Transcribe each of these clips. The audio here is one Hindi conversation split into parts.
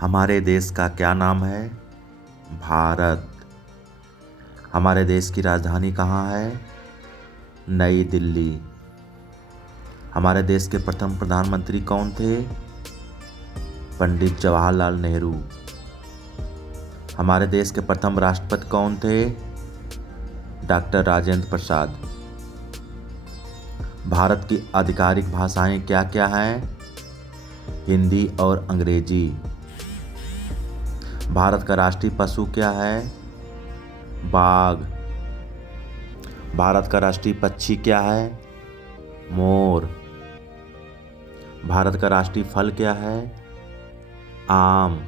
हमारे देश का क्या नाम है? भारत। हमारे देश की राजधानी कहाँ है? नई दिल्ली। हमारे देश के प्रथम प्रधानमंत्री कौन थे? पंडित जवाहरलाल नेहरू। हमारे देश के प्रथम राष्ट्रपति कौन थे? डॉक्टर राजेंद्र प्रसाद। भारत की आधिकारिक भाषाएं क्या क्या हैं? हिंदी और अंग्रेजी। भारत का राष्ट्रीय पशु क्या है? बाघ। भारत का राष्ट्रीय पक्षी क्या है? मोर। भारत का राष्ट्रीय फल क्या है? आम।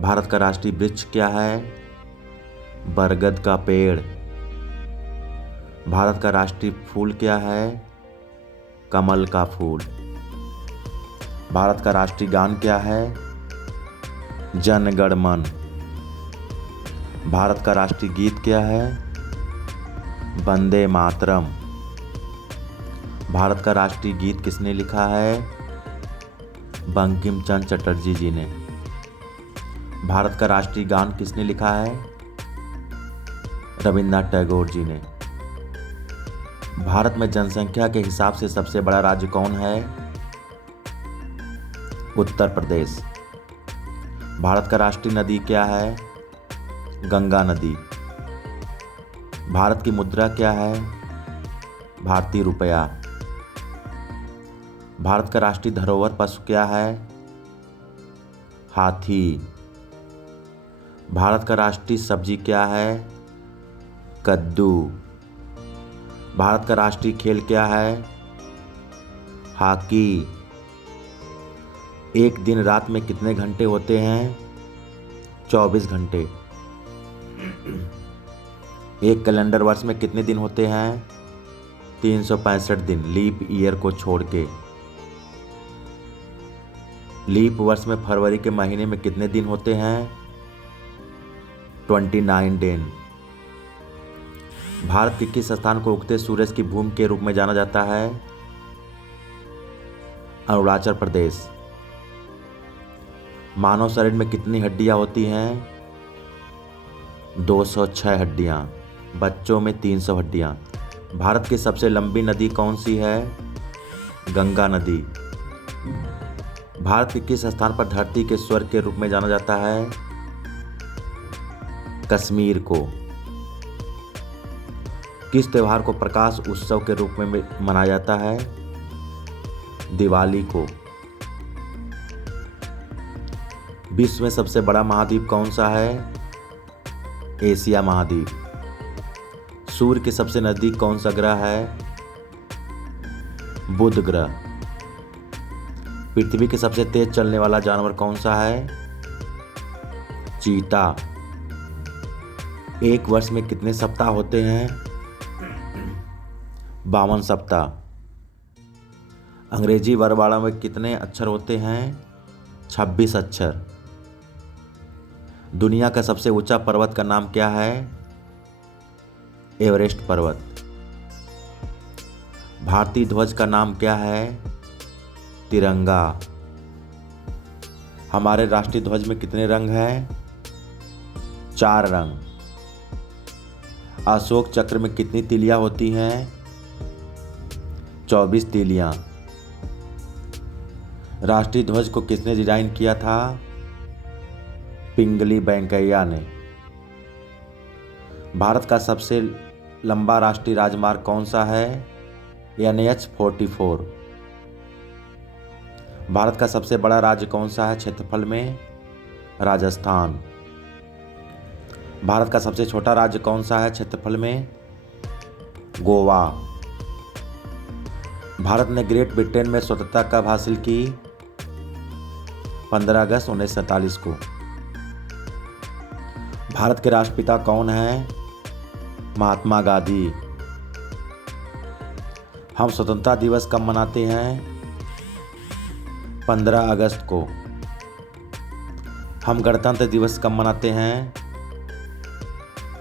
भारत का राष्ट्रीय वृक्ष क्या है? बरगद का पेड़। भारत का राष्ट्रीय फूल क्या है? कमल का फूल। भारत का राष्ट्रीय गान क्या है? जन गण मन। भारत का राष्ट्रीय गीत क्या है? वंदे मातरम। भारत का राष्ट्रीय गीत किसने लिखा है? बंकिम चंद्र चटर्जी जी ने। भारत का राष्ट्रीय गान किसने लिखा है? रविन्द्रनाथ टैगोर जी ने। भारत में जनसंख्या के हिसाब से सबसे बड़ा राज्य कौन है? उत्तर प्रदेश। भारत का राष्ट्रीय नदी क्या है? गंगा नदी। भारत की मुद्रा क्या है? भारतीय रुपया। भारत का राष्ट्रीय धरोहर पशु क्या है? हाथी। भारत का राष्ट्रीय सब्जी क्या है? कद्दू। भारत का राष्ट्रीय खेल क्या है? हॉकी। एक दिन रात में कितने घंटे होते हैं? 24 घंटे। एक कैलेंडर वर्ष में कितने दिन होते हैं? 365 दिन, लीप ईयर को छोड़ के। लीप वर्ष में फरवरी के महीने में कितने दिन होते हैं? 29 दिन। भारत के किस स्थान को उगते सूरज की भूमि के रूप में जाना जाता है? अरुणाचल प्रदेश। मानव शरीर में कितनी हड्डियां होती हैं? 206 हड्डियां। बच्चों में 300 हड्डियां। भारत की सबसे लंबी नदी कौन सी है? गंगा नदी। भारत के किस स्थान पर धरती के स्वर्ग के रूप में जाना जाता है? कश्मीर को। किस त्योहार को प्रकाश उत्सव के रूप में मनाया जाता है? दिवाली को। विश्व में सबसे बड़ा महाद्वीप कौन सा है? एशिया महाद्वीप। सूर्य के सबसे नजदीक कौन सा ग्रह है? बुध ग्रह। पृथ्वी के सबसे तेज चलने वाला जानवर कौन सा है? चीता। एक वर्ष में कितने सप्ताह होते हैं? 52 सप्ताह। अंग्रेजी वर्णमाला में कितने अक्षर होते हैं? 26 अक्षर। दुनिया का सबसे ऊंचा पर्वत का नाम क्या है? एवरेस्ट पर्वत। भारतीय ध्वज का नाम क्या है? तिरंगा। हमारे राष्ट्रीय ध्वज में कितने रंग हैं? 4 रंग। अशोक चक्र में कितनी तीलियां होती हैं? 24 तीलियां। राष्ट्रीय ध्वज को किसने डिजाइन किया था? पिंगली वेंकैया ने। भारत का सबसे लंबा राष्ट्रीय राजमार्ग कौन सा है? NH-44। भारत का सबसे बड़ा राज्य कौन सा है क्षेत्रफल में? राजस्थान। भारत का सबसे छोटा राज्य कौन सा है क्षेत्रफल में? गोवा। भारत ने ग्रेट ब्रिटेन में स्वतंत्रता कब हासिल की? 15 अगस्त 1947 को। भारत के राष्ट्रपिता कौन हैं? महात्मा गांधी। हम स्वतंत्रता दिवस कब मनाते हैं? 15 अगस्त को। हम गणतंत्र दिवस कब मनाते हैं?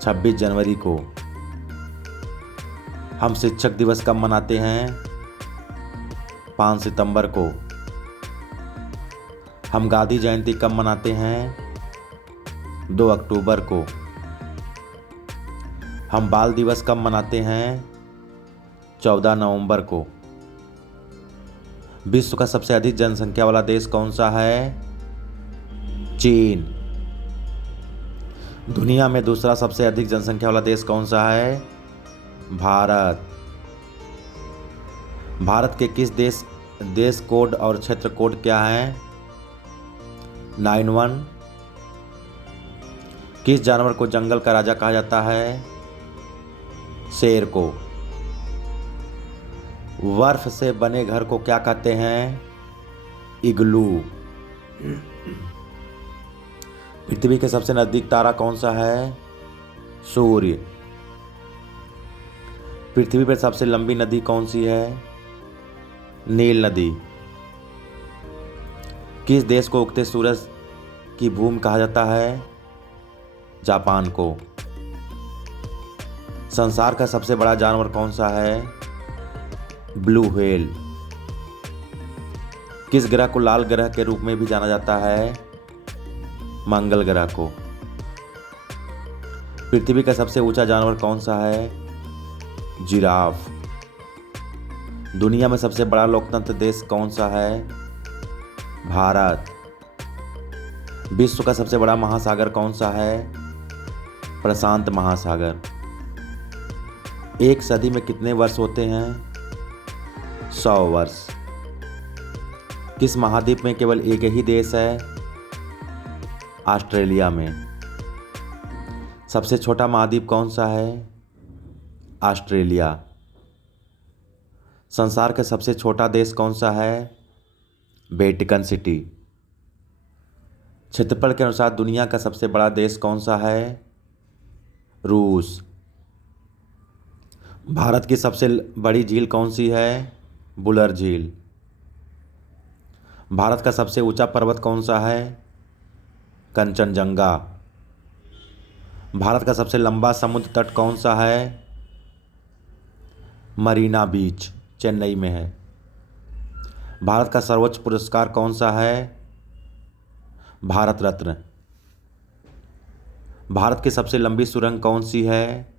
26 जनवरी को। हम शिक्षक दिवस कब मनाते हैं? 5 सितंबर को। हम गांधी जयंती कब मनाते हैं? 2 अक्टूबर को। हम बाल दिवस कब मनाते हैं? 14 नवंबर को। विश्व का सबसे अधिक जनसंख्या वाला देश कौन सा है? चीन। दुनिया में दूसरा सबसे अधिक जनसंख्या वाला देश कौन सा है? भारत। भारत के किस देश कोड और क्षेत्र कोड क्या है? 91। किस जानवर को जंगल का राजा कहा जाता है? शेर को। बर्फ से बने घर को क्या कहते हैं? इग्लू। पृथ्वी के सबसे नजदीक तारा कौन सा है? सूर्य। पृथ्वी पर सबसे लंबी नदी कौन सी है? नील नदी। किस देश को उगते सूरज की भूमि कहा जाता है? जापान को। संसार का सबसे बड़ा जानवर कौन सा है? Blue whale. किस ग्रह को लाल ग्रह के रूप में भी जाना जाता है? मंगल ग्रह को। पृथ्वी का सबसे ऊंचा जानवर कौन सा है? जिराफ। दुनिया में सबसे बड़ा लोकतंत्र देश कौन सा है? भारत। विश्व का सबसे बड़ा महासागर कौन सा है? प्रशांत महासागर। एक सदी में कितने वर्ष होते हैं? 100 वर्ष। किस महाद्वीप में केवल एक ही देश है? ऑस्ट्रेलिया में। सबसे छोटा महाद्वीप कौन सा है? ऑस्ट्रेलिया। संसार का सबसे छोटा देश कौन सा है? Vatican city. क्षेत्रफल के अनुसार दुनिया का सबसे बड़ा देश कौन सा है? रूस। भारत की सबसे बड़ी झील कौन सी है? बुलर झील। भारत का सबसे ऊंचा पर्वत कौन सा है? कंचनजंगा। भारत का सबसे लंबा समुद्र तट कौन सा है? मरीना बीच, चेन्नई में है। भारत का सर्वोच्च पुरस्कार कौन सा है? भारत रत्न। भारत की सबसे लंबी सुरंग कौन सी है?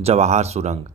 जवाहर सुरंग।